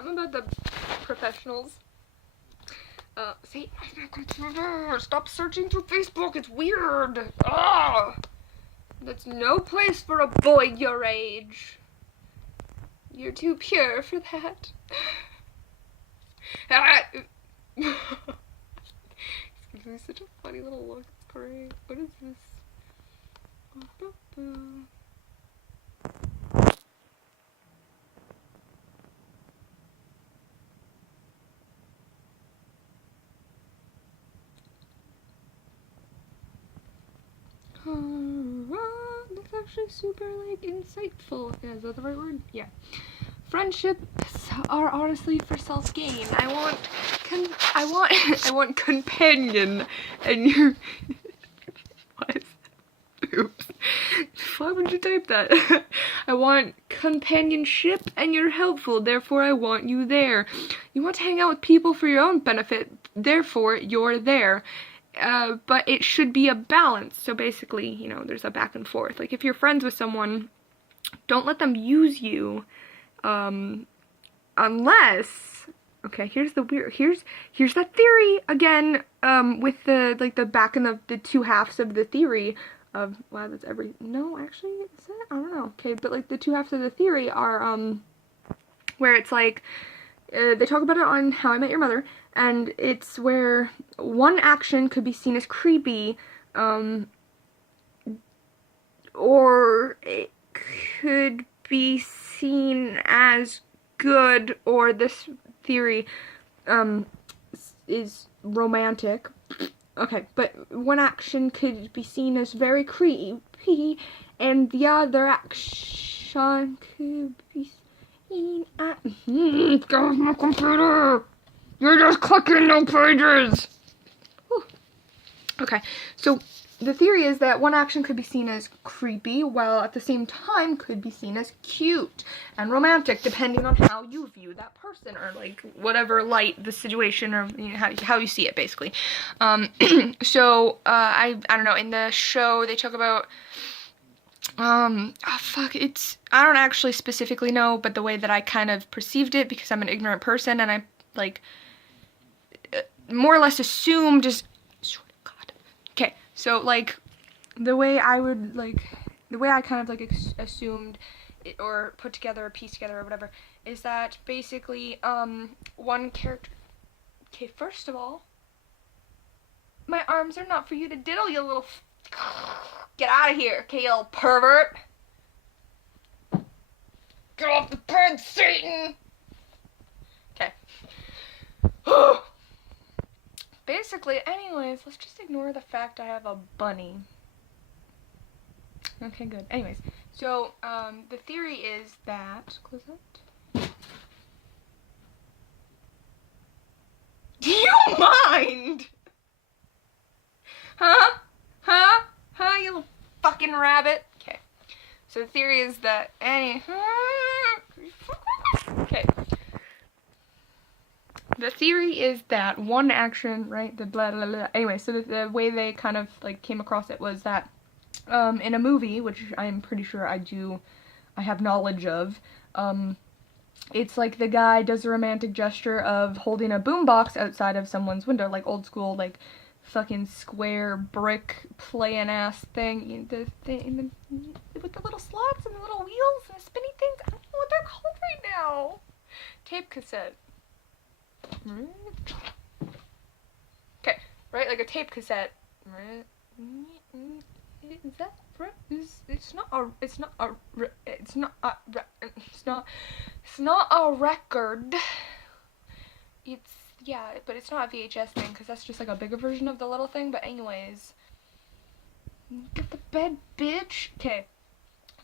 something about the professionals. See, stop searching through Facebook, it's weird. That's no place for a boy your age. You're too pure for that. It's giving me such a funny little look. It's great. What is this? That's actually super, like, insightful. Is that the right word? Yeah. Friendships are honestly for self-gain. I want companion, and you. What is that? Oops. Why would you type that? I want companionship, and you're helpful, therefore I want you there. You want to hang out with people for your own benefit, therefore you're there. But it should be a balance. So basically, you know, there's a back and forth. Like, if you're friends with someone, don't let them use you, unless, okay, here's the weird, here's that theory again, with the, like, the back and the two halves of the theory of, wow, that's no, actually, is that? I don't know. Okay, but, like, the two halves of the theory are, where it's, like, they talk about it on How I Met Your Mother, and it's where one action could be seen as creepy, or it could be seen as good, or this theory, is romantic. Okay, but one action could be seen as very creepy, and the other action could be seen as... Get off my computer! You're just clicking no pages! Whew. Okay, so the theory is that one action could be seen as creepy, while at the same time could be seen as cute and romantic, depending on how you view that person, or, like, whatever light the situation, or, you know, how you see it, basically. So, I don't know, in the show, they talk about, I don't actually specifically know, but the way that I kind of perceived it, because I'm an ignorant person, and I, like, more or less assumed, just, God. Okay, so, like, the way I kind of, like, assumed it, or put together, or piece together, or whatever, is that basically, one character, okay, first of all, my arms are not for you to diddle, you little, get out of here, okay, you little pervert. Get off the bed, Satan! Okay. Basically, anyways, let's just ignore the fact I have a bunny. Okay, good. Anyways, so, the theory is that... Close that. Do you mind? Huh? Huh? Huh, you little fucking rabbit? Okay. So the theory is that okay. The theory is that one action, right, the blah blah blah. Anyway, so the way they kind of, like, came across it was that, in a movie, which I'm pretty sure I have knowledge of, it's like the guy does a romantic gesture of holding a boombox outside of someone's window, like old school, like, fucking square brick playing ass thing, the thing with the little slots and the little wheels and the spinny things. I don't know what they're called right now. Tape cassette. Okay, right, like a tape cassette. Is that right? It's not a record. It's, yeah, but it's not a VHS thing, because that's just like a bigger version of the little thing. But anyways, get the bed, bitch. Okay,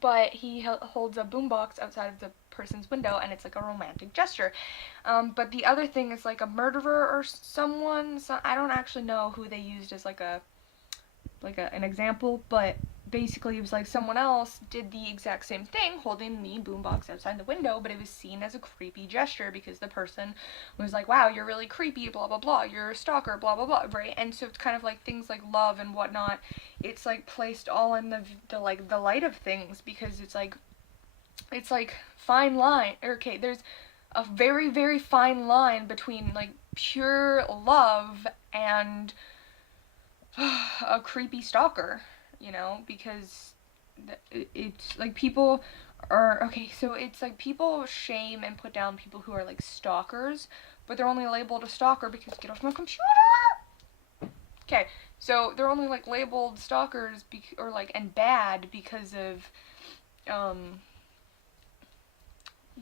but he holds a boombox outside of the person's window, and it's like a romantic gesture. But the other thing is like a murderer or someone. So I don't actually know who they used as like an example, but basically it was like someone else did the exact same thing, holding the boombox outside the window, but it was seen as a creepy gesture because the person was like, wow, you're really creepy, blah blah blah, you're a stalker, blah blah blah, right? And so it's kind of like things like love and whatnot, it's like placed all in the light of things, because it's like fine line. Okay, there's a very, very fine line between, like, pure love and a creepy stalker, you know, because it's like people are okay, so it's like people shame and put down people who are like stalkers, but they're only labeled a stalker because get off my computer. Okay, so they're only like labeled stalkers or like and bad because of um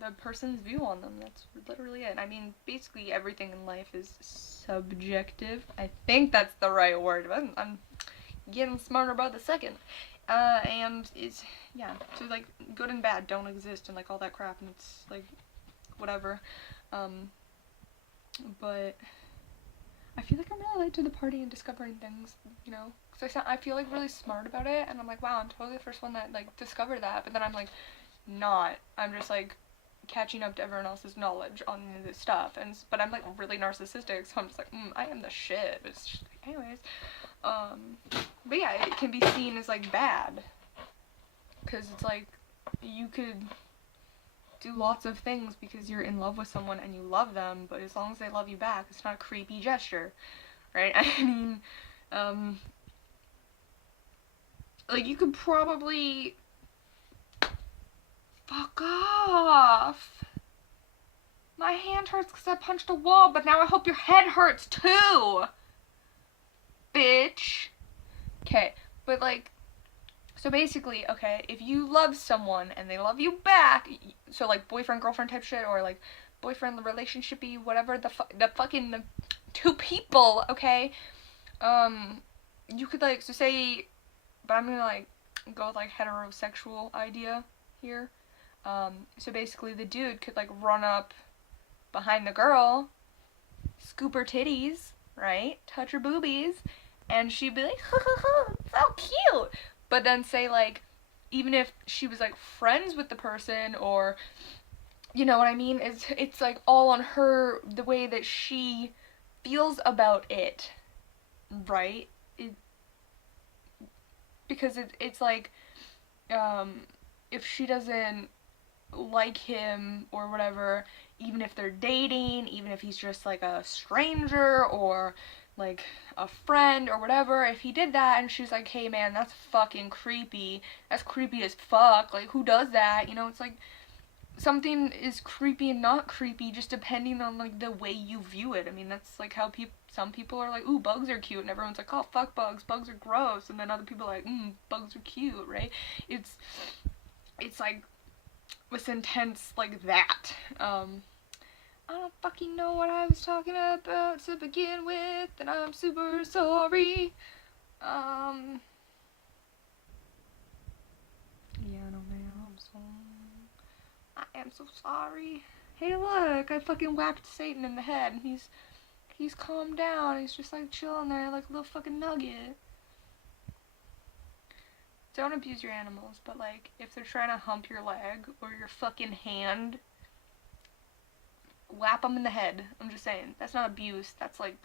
the person's view on them. That's literally it. I mean, basically everything in life is subjective. I think that's the right word. I'm getting smarter by the second. And it's, yeah, so like good and bad don't exist and like all that crap, and it's like whatever. But I feel like I'm really late to the party and discovering things, you know, because I feel like really smart about it, and I'm like, wow, I'm totally the first one that like discovered that, but then I'm like, not. I'm just like catching up to everyone else's knowledge on this stuff, but I'm like really narcissistic, so I'm just like, I am the shit. But it's just, anyways, but yeah, it can be seen as like bad, because it's like you could do lots of things because you're in love with someone and you love them, but as long as they love you back, it's not a creepy gesture, right? I mean, like you could probably fuck off. My hand hurts because I punched a wall, but now I hope your head hurts too, bitch. Okay, but like, so basically, okay, if you love someone and they love you back, so like boyfriend girlfriend type shit, or like boyfriend relationshipy, whatever the fucking two people, okay, you could like, so say, but I'm gonna like go with like heterosexual idea here. So basically the dude could like run up behind the girl, scoop her titties, right, touch her boobies, and she'd be like, so cute. But then say like, even if she was like friends with the person, or you know what I mean, it's like all on her, the way that she feels about it, right? Because it's like, if she doesn't like him or whatever, even if they're dating, even if he's just like a stranger or like a friend or whatever, if he did that and she's like, hey man, that's fucking creepy, that's creepy as fuck, like who does that, you know, it's like something is creepy and not creepy just depending on like the way you view it. I mean, that's like how some people are like, ooh, bugs are cute, and everyone's like, oh fuck bugs, bugs are gross, and then other people are like, bugs are cute, right? It's like was intense like that. I don't fucking know what I was talking about to begin with, and I'm super sorry. Yeah, no, man, I am so sorry. Hey, look, I fucking whacked Satan in the head, and he's calmed down. He's just like chilling there like a little fucking nugget. Don't abuse your animals, but like if they're trying to hump your leg or your fucking hand, whap them in the head. I'm just saying, that's not abuse. That's like,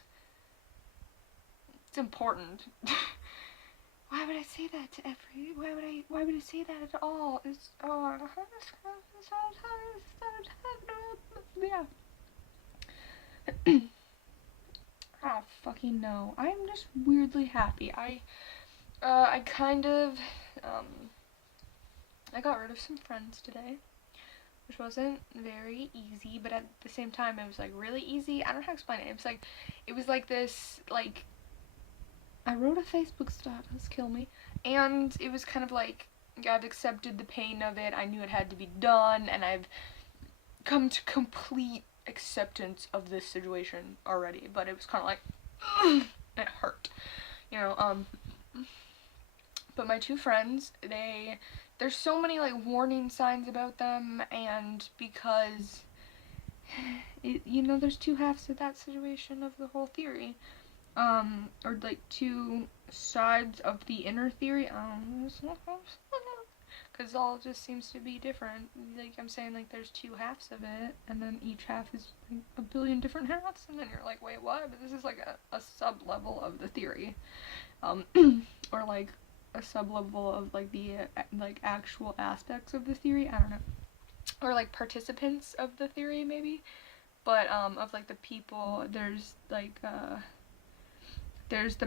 it's important. Why would I say that to every? Why would I say that at all? It's yeah. I don't fucking know. I'm just weirdly happy. I kind of I got rid of some friends today, which wasn't very easy, but at the same time it was like really easy. I don't know how to explain it. It was like this, like, I wrote a Facebook status, kill me, and it was kind of like, I've accepted the pain of it, I knew it had to be done, and I've come to complete acceptance of this situation already, but it was kind of like, it hurt, you know, but my two friends, there's so many like warning signs about them, and because you know, there's two halves to that situation of the whole theory, or like two sides of the inner theory, because all just seems to be different. Like I'm saying, like there's two halves of it, and then each half is like a billion different halves, and then you're like, wait, what? But this is like a sub level of the theory, or like a sub level of like the like actual aspects of the theory. I don't know. or like participants of the theory maybe, but of like the people, there's the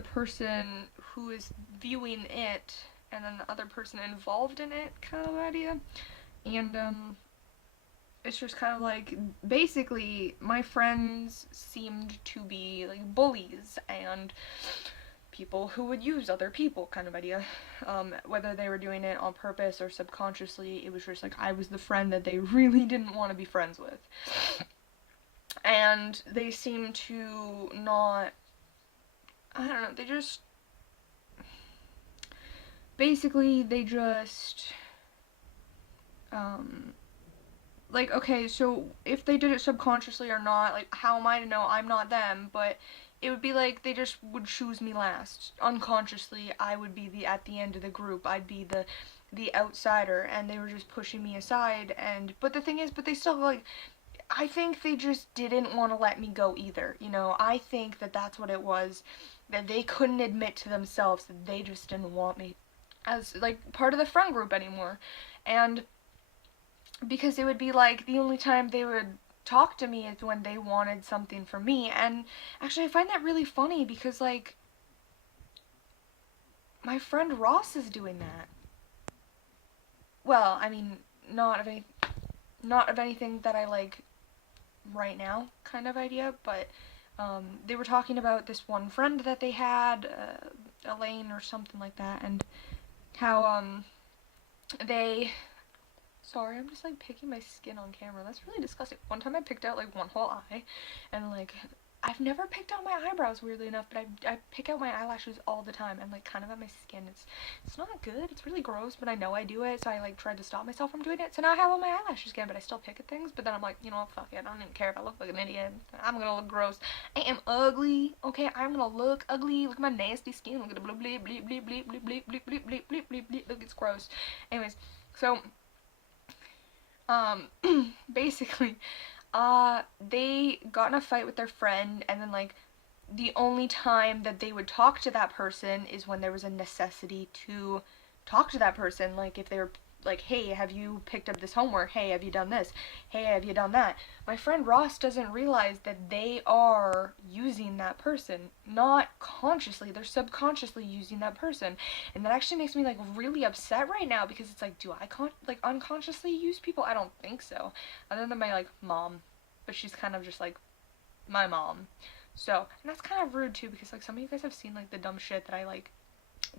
person who is viewing it and then the other person involved in it kind of idea. And it's just kind of like, basically my friends seemed to be like bullies and people who would use other people kind of idea. Whether they were doing it on purpose or subconsciously, it was just like I was the friend that they really didn't want to be friends with. And they seemed to not, I don't know, they just, basically they just, like, okay, so if they did it subconsciously or not, like, how am I to know? I'm not them, but it would be like they just would choose me last. Unconsciously, I would be at the end of the group. I'd be the outsider, and they were just pushing me aside. And but the thing is, but they still, like, I think they just didn't want to let me go either. You know, I think that that's what it was, that they couldn't admit to themselves that they just didn't want me as like part of the friend group anymore. And because it would be like the only time they would talk to me is when they wanted something from me. And actually I find that really funny because, like, my friend Ross is doing that. Well, I mean, not of anything that I like right now kind of idea, but they were talking about this one friend that they had, Elaine or something like that, and how they, sorry, I'm just like picking my skin on camera. That's really disgusting. One time I picked out like one whole eye, and like I've never picked out my eyebrows, weirdly enough, but I pick out my eyelashes all the time and like kind of at my skin. It's not good. It's really gross, but I know I do it, so I like tried to stop myself from doing it. So now I have all my eyelashes again, but I still pick at things. But then I'm like, you know what, fuck it. I don't even care if I look like an idiot. I'm gonna look gross. I am ugly. Okay, I'm gonna look ugly. Look at my nasty skin. Look at the bleep bleep bleep bleep bleep bleep bleep bleep bleep bleep bleep bleep bleep. Look, it's gross. Anyways, so basically, they got in a fight with their friend, and then, like, the only time that they would talk to that person is when there was a necessity to talk to that person. Like, if they were like, hey, have you picked up this homework? Hey, have you done this? Hey, have you done that? My friend Ross doesn't realize that they are using that person. Not consciously, they're subconsciously using that person. And that actually makes me, like, really upset right now, because it's like, do I like unconsciously use people? I don't think so. Other than my, like, mom. But she's kind of just like my mom. So, and that's kind of rude too, because like some of you guys have seen like the dumb shit that I like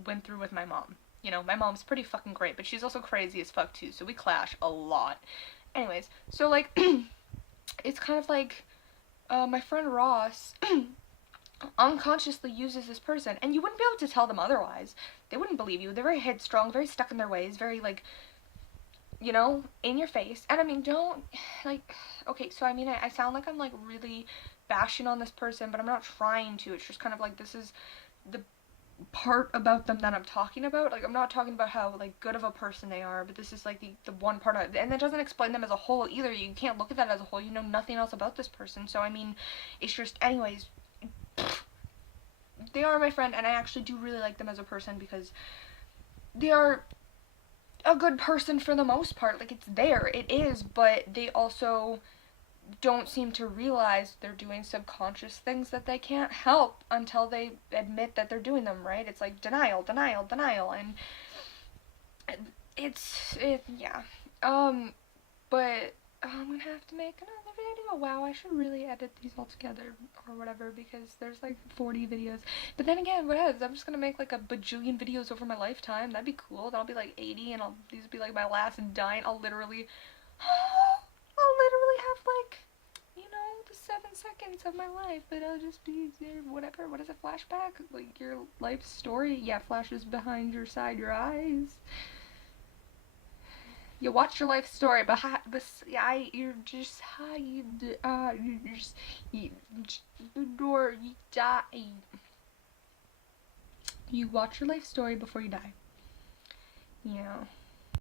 went through with my mom. You know, my mom's pretty fucking great, but she's also crazy as fuck too, so we clash a lot. Anyways, so like, it's kind of like, my friend Ross unconsciously uses this person, and you wouldn't be able to tell them otherwise. They wouldn't believe you. They're very headstrong, very stuck in their ways, very like, you know, in your face. And I mean, don't, like, okay, so I mean, I sound like I'm like really bashing on this person, but I'm not trying to. It's just kind of like, this is the part about them that I'm talking about. Like, I'm not talking about how like good of a person they are, but this is like the one part of it, and that doesn't explain them as a whole either. You can't look at that as a whole. You know nothing else about this person. So I mean, it's just, anyways, they are my friend, and I actually do really like them as a person, because they are a good person for the most part. Like, it's there, it is, but they also don't seem to realize they're doing subconscious things that they can't help until they admit that they're doing them, right? It's like denial, denial, denial, and yeah. But I'm gonna have to make another video. Wow, I should really edit these all together or whatever, because there's like 40 videos. But then again, what else? I'm just gonna make like a bajillion videos over my lifetime. That'd be cool. That'll be like 80, and these will be like my last and dying. I'll literally have like, you know, the 7 seconds of my life, but I'll just be whatever. What is a flashback? Like your life story? Yeah, flashes behind your eyes. You watch your life story, but you're just you watch your life story before you die. You know.